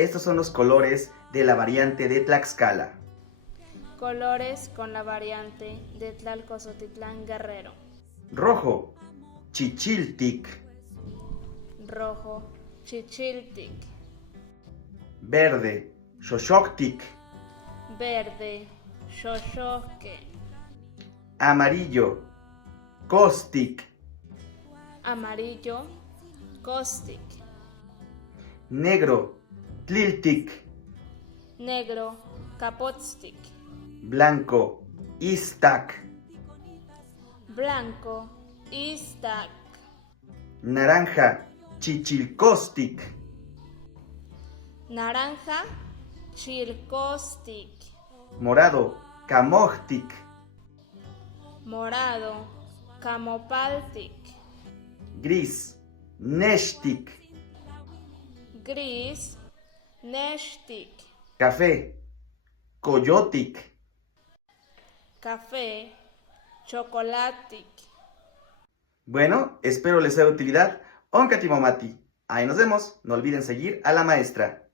Estos son los colores de la variante de Tlaxcala. Colores con la variante de Tlalcozotitlán Guerrero. Rojo, Chichiltic. Rojo, Chichiltic. Verde, Xoxoctic. Verde, Xoxoque. Amarillo, Costic. Amarillo, Costic. Negro, Tliltic. Negro, Capotstic. Blanco, Istac. Blanco, Istac. Naranja, Chichilcostic. Naranja, Chilcostic. Morado, Camochtic. Morado, Camopaltic. Gris, Neshtic. Gris, Neshtic. Café, Coyotic. Café, Chocolatic. Bueno, espero les sea de utilidad. Oncatimomati. Ahí nos vemos. No olviden seguir a la maestra.